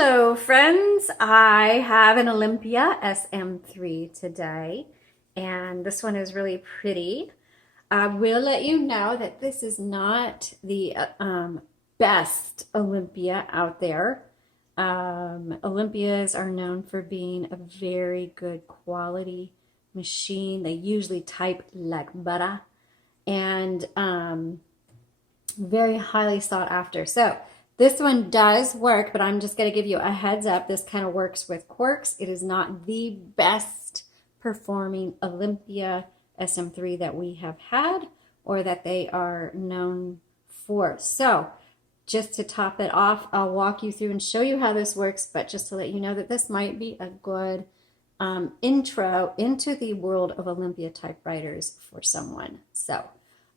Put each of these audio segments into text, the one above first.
Hello friends, I have an Olympia SM3 today, and this one is really pretty. I will let you know that this is not the best Olympia out there. Olympias are known for being a very good quality machine. They usually type like butter and very highly sought after. So this one does work, but I'm just going to give you a heads up. This kind of works with quirks. It is not the best performing Olympia SM3 that we have had or that they are known for. So just to top it off, I'll walk you through and show you how this works, but just to let you know that this might be a good intro into the world of Olympia typewriters for someone. So,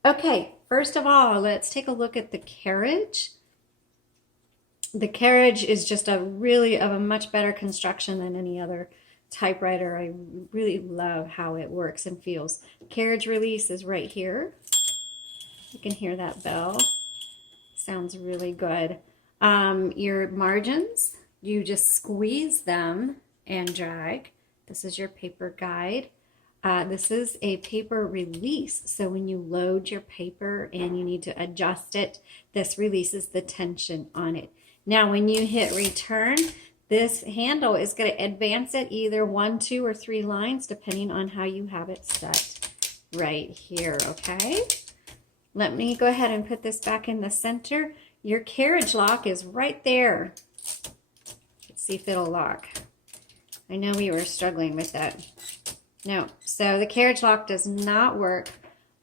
okay, first of all, let's take a look at the Carriage. The Carriage is just a much better construction than any other typewriter. I really love how it works and feels. Carriage release is right here. You can hear that bell. Sounds really good. Your margins, you just squeeze them and drag. This is your paper guide. This is a paper release. So when you load your paper and you need to adjust it, this releases the tension on it. Now, when you hit return, this handle is going to advance it either 1, 2, or 3 lines, depending on how you have it set right here, okay? Let me go ahead and put this back in the center. Your carriage lock is right there. Let's see if it'll lock. I know we were struggling with that. No, so the carriage lock does not work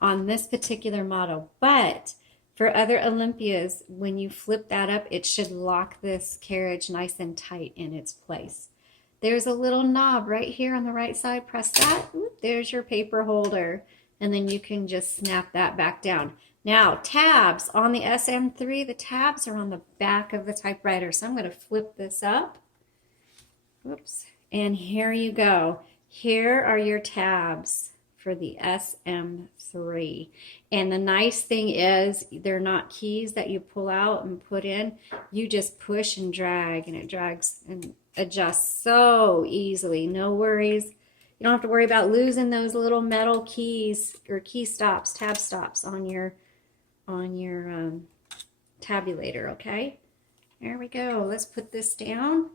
on this particular model, but for other Olympias, when you flip that up, it should lock this carriage nice and tight in its place. There's a little knob right here on the right side. Press that. There's your paper holder. And then you can just snap that back down. Now, tabs on the SM3, the tabs are on the back of the typewriter. So I'm going to flip this up. Whoops. And here you go. Here are your tabs for the SM3. And the nice thing is they're not keys that you pull out and put in. You just push and drag, and it drags and adjusts so easily. No worries. You don't have to worry about losing those little metal keys or key stops, tab stops on your tabulator, okay? There we go. Let's put this down.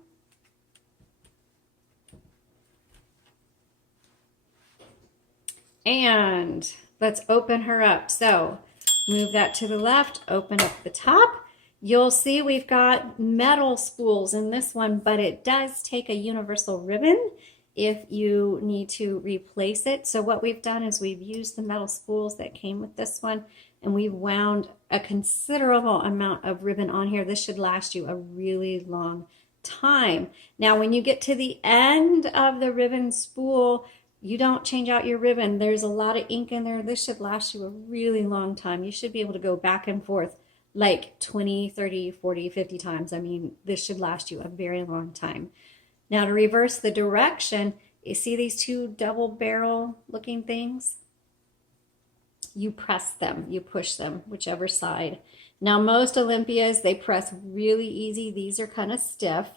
And let's open her up. So move that to the left, open up the top. You'll see we've got metal spools in this one, but it does take a universal ribbon if you need to replace it. So what we've done is we've used the metal spools that came with this one, and we've wound a considerable amount of ribbon on here. This should last you a really long time. Now, when you get to the end of the ribbon spool, you don't change out your ribbon. There's a lot of ink in there. This should last you a really long time. You should be able to go back and forth like 20, 30, 40, 50 times. I mean, this should last you a very long time. Now, to reverse the direction, you see these two double barrel looking things? You press them, you push them, whichever side. Now, most Olympias, they press really easy. These are kind of stiff.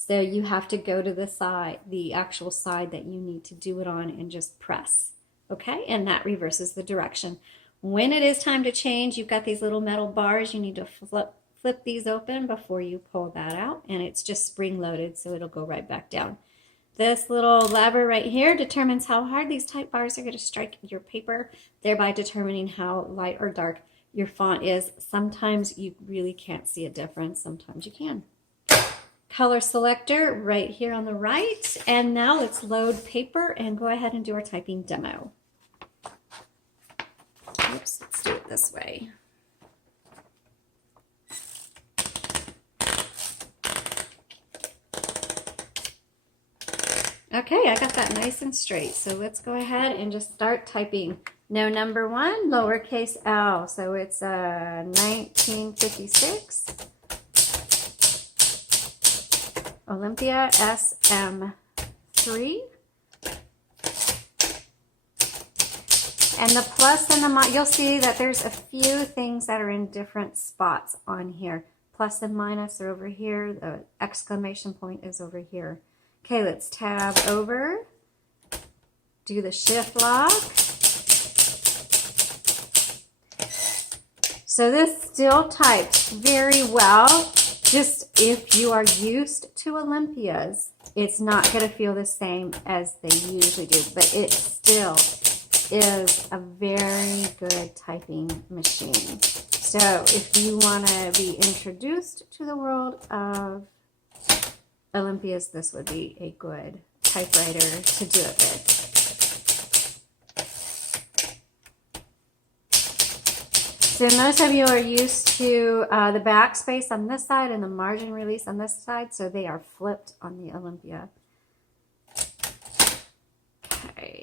So you have to go to the side, the actual side that you need to do it on, and just press, okay? And that reverses the direction. When it is time to change, you've got these little metal bars. You need to flip these open before you pull that out, and it's just spring-loaded, so it'll go right back down. This little lever right here determines how hard these type bars are going to strike your paper, thereby determining how light or dark your font is. Sometimes you really can't see a difference. Sometimes you can. Color selector right here on the right. And now let's load paper and go ahead and do our typing demo. Oops, let's do it this way. Okay, I got that nice and straight. So let's go ahead and just start typing. No number 1, lowercase l. So it's 1956. Olympia SM3. And the plus and the minus, you'll see that there's a few things that are in different spots on here. plus and minus are over here. The exclamation point is over here. Okay, let's tab over. Do the shift lock. So this still types very well. Just if you are used to Olympias, it's not going to feel the same as they usually do, but it still is a very good typing machine. So if you want to be introduced to the world of Olympias, this would be a good typewriter to do it with. So most of you are used to the backspace on this side and the margin release on this side, so they are flipped on the Olympia. Okay.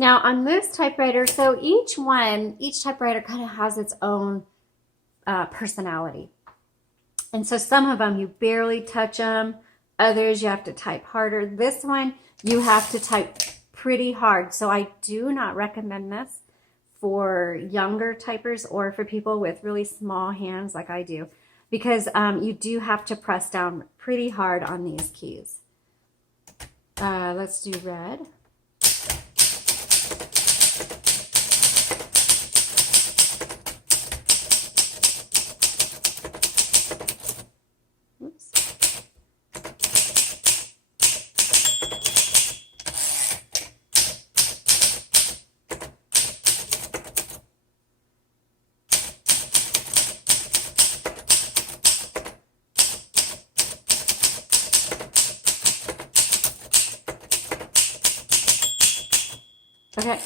Now on this typewriter, so each typewriter kind of has its own personality. And so some of them you barely touch them, others you have to type harder. This one you have to type pretty hard. So I do not recommend this for younger typers or for people with really small hands like I do, because you do have to press down pretty hard on these keys. Let's do red. Okay.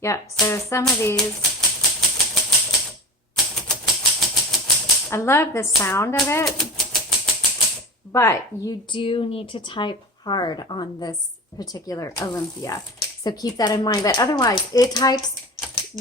Yep, so some of these, I love the sound of it, but you do need to type hard on this particular Olympia. So keep that in mind, but otherwise it types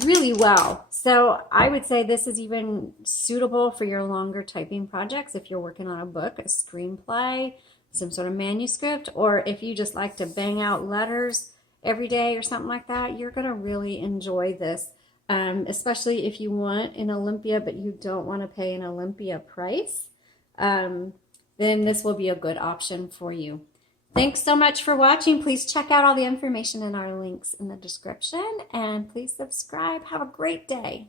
really well. So I would say this is even suitable for your longer typing projects if you're working on a book, a screenplay, some sort of manuscript, or if you just like to bang out letters every day or something like that, you're going to really enjoy this, especially if you want an Olympia but you don't want to pay an Olympia price. Then this will be a good option for you. Thanks so much for watching. Please check out all the information in our links in the description, and please subscribe. Have a great day.